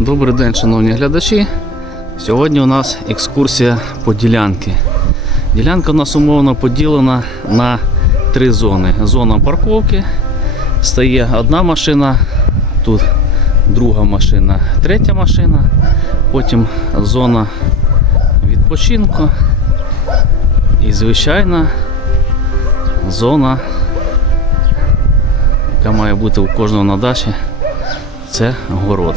Добрий день, шановні глядачі. Сьогодні у нас екскурсія по ділянці. Ділянка у нас умовно поділена на три зони. Зона парковки. Стає одна машина, тут друга машина, третя машина, потім зона відпочинку і звичайна зона, яка має бути у кожного на дачі, це город.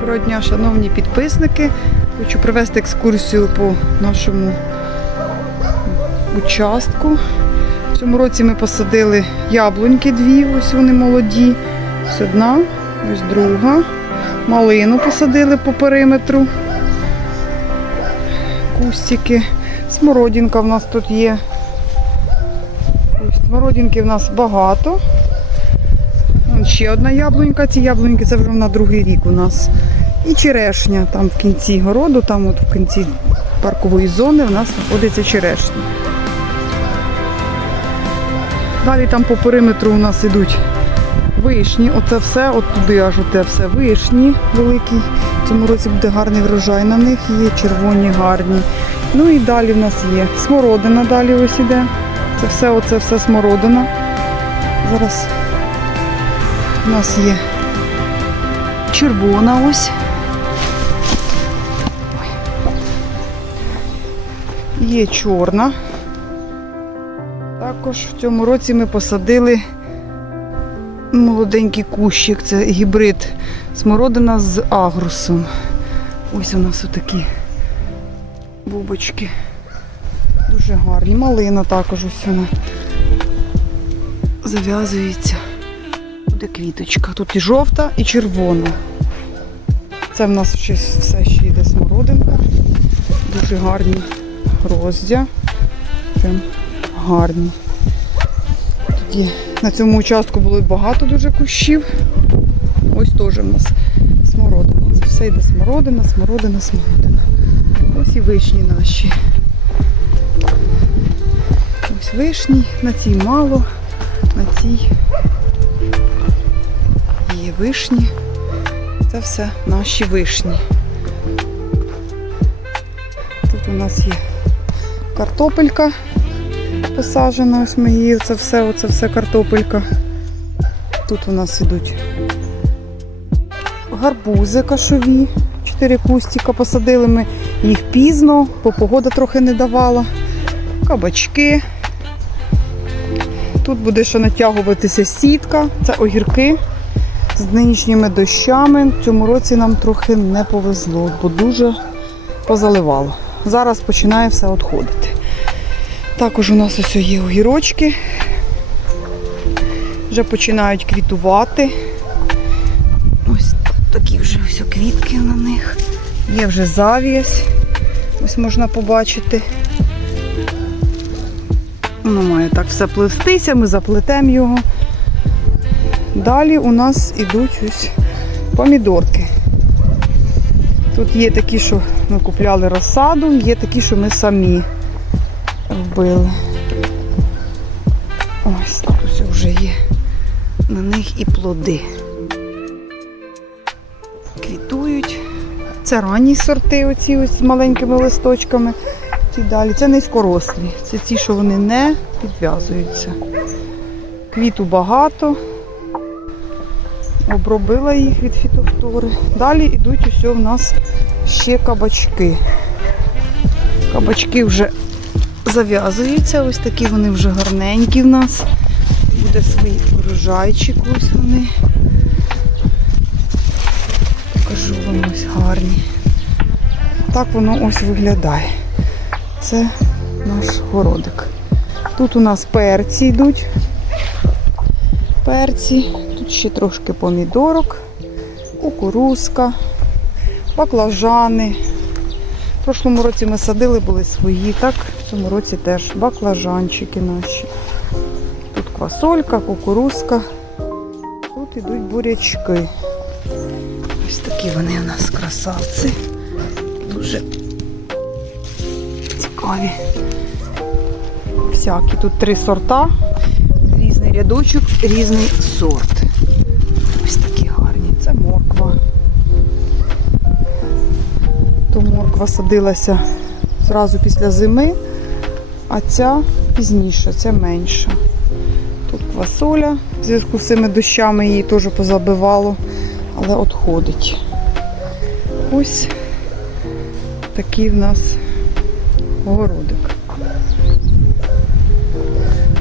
Доброго дня, шановні підписники. Хочу провести екскурсію по нашому участку. В цьому році ми посадили яблуньки дві, ось вони молоді. Ось одна, ось друга. Малину посадили по периметру. Кустики. Смородинка в нас тут є. Смородинки в нас багато. Ще одна яблунька. Ці яблуньки це вже на другий рік у нас. І черешня там в кінці городу, там от в кінці паркової зони у нас знаходиться черешня. Далі там по периметру у нас ідуть вишні. Оце все, от туди аж оте все вишні великі. В цьому році буде гарний врожай на них, є червоні гарні. Ну і далі в нас є смородина, далі ось іде. Це все, оце все смородина. Зараз у нас є червона ось. Є чорна. Також в цьому році ми посадили молоденький кущик. Це гібрид смородина з агрусом. Ось у нас отакі бубочки. Дуже гарні. Малина також ось вона зав'язується. Буде квіточка. Тут і жовта, і червона. Це в нас ще все ще йде смородинка. Дуже гарні гроздя. Прям гарні. Тоді на цьому участку було багато дуже кущів. Ось теж в нас смородина. Це все йде смородина, смородина, смородина. Ось і вишні наші. Ось вишні, на цій мало, на цій є вишні. Це все наші вишні. Тут у нас є картопелька посаджена, ось ми це все, оце все картопелька. Тут у нас ідуть гарбузи кашові. Чотири кустика посадили ми їх пізно, бо погода трохи не давала. Кабачки. Тут буде ще натягуватися сітка, це огірки з нинішніми дощами. В цьому році нам трохи не повезло, бо дуже позаливало. Зараз починає все відходити. Також у нас ось є огірочки. Вже починають квітувати. Ось такі вже все квітки на них. Є вже завість. Ось можна побачити. Воно має так все пливстися, ми заплетемо його. Далі у нас ідуть ось помідорки. Тут є такі, що ми купляли розсаду, є такі, що ми самі робили. Ось тут вже є на них і плоди. Квітують. Це ранні сорти, оці ось з маленькими листочками. Ці далі. Це низькорослі. Це ті, що вони не підв'язуються. Квіту багато. Обробила їх від фітофтори. Далі йдуть усе в нас ще кабачки. Кабачки вже зав'язуються, ось такі вони вже гарненькі в нас. Буде свій урожайчик, ось вони. Покажу вам ось гарні. Так воно ось виглядає. Це наш городик. Тут у нас перці йдуть. Перці, ще трошки помідорок, кукурузка, баклажани. В прошлому році ми садили, були свої, так в цьому році теж баклажанчики наші. Тут квасолька, кукурузка. Тут ідуть бурячки. Ось такі вони у нас красавці. Дуже цікаві. Всякі. Тут три сорта. різний рядочок, різний сорт. Морква садилася зразу після зими, а ця пізніше, ця менша. Тут квасоля в зв'язку з цими дощами її теж позабивало, але от ходить. Ось такий в нас городик.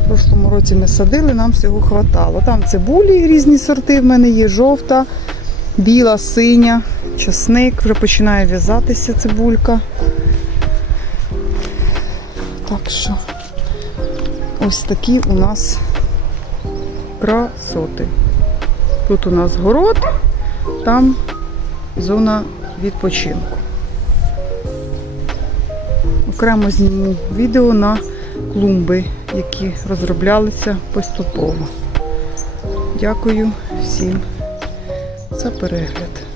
В прошлому році ми садили, нам всього хватало. Там цибулі різні сорти в мене є, жовта, біла, синя, часник, вже починає в'язатися цибулька. Так що ось такі у нас красоти. Тут у нас город, там зона відпочинку. Окремо зніму відео на клумби, які розроблялися поступово. Дякую всім за перегляд.